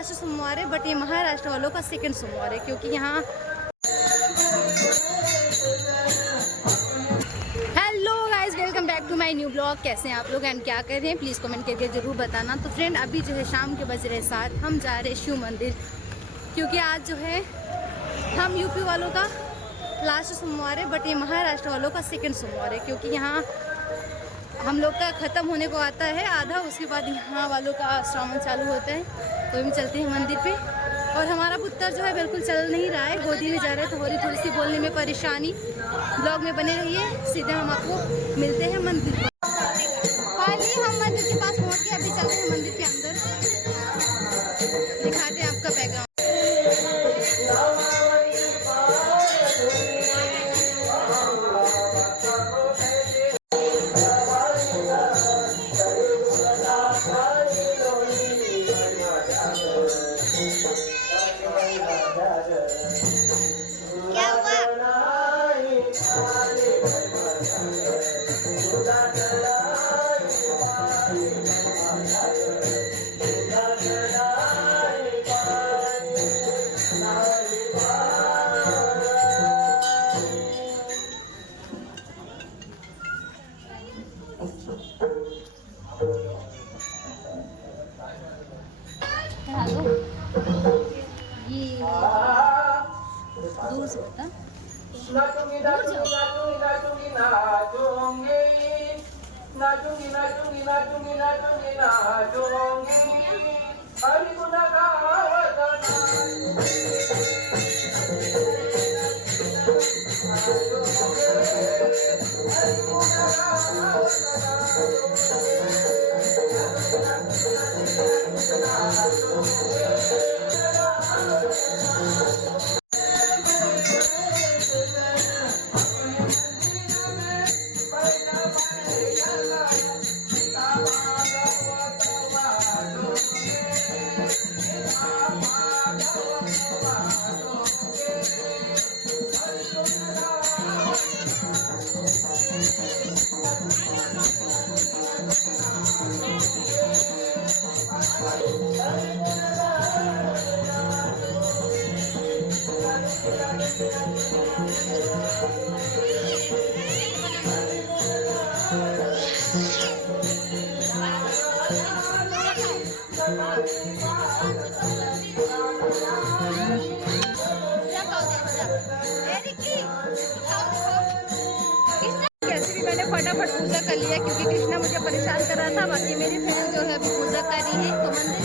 लास्ट सोमवार है, बट ये महाराष्ट्र वालों का सेकंड सोमवार है, क्योंकि यहाँ hello guys, welcome back to my new blog. कैसे हैं आप लोग एंड क्या कर रहे हैं, प्लीज़ कमेंट करके ज़रूर बताना। तो फ्रेंड, अभी जो है शाम के बज रहे 7, हम जा रहे हैं शिव मंदिर, क्योंकि आज जो है हम यूपी वालों का लास्ट सोमवार है, बट ये महाराष्ट्र वालों का सेकंड सोमवार है, क्योंकि यहाँ हम लोग का ख़त्म होने को आता है आधा, उसके बाद यहाँ वालों का श्रावण चालू होता है। तो हम चलते हैं मंदिर पे। और हमारा पुत्र जो है बिल्कुल चल नहीं रहा है, गोदी में जा रहा है, तो हो रही थोड़ी सी बोलने में परेशानी। ब्लॉग में बने रहिए, सीधे हम आपको मिलते हैं मंदिर पर। फाइनली हम मंदिर के पास पहुँच गए, अभी चलते हैं मंदिर के अंदर, दिखाते हैं आपका बैकग्राउंड। दूर से होता फटाफट पूजा कर लिया, क्योंकि कृष्णा मुझे परेशान कर रहा था। बाकी मेरी फ्रेंड जो है अभी पूजा कर रही है, तो मंदिर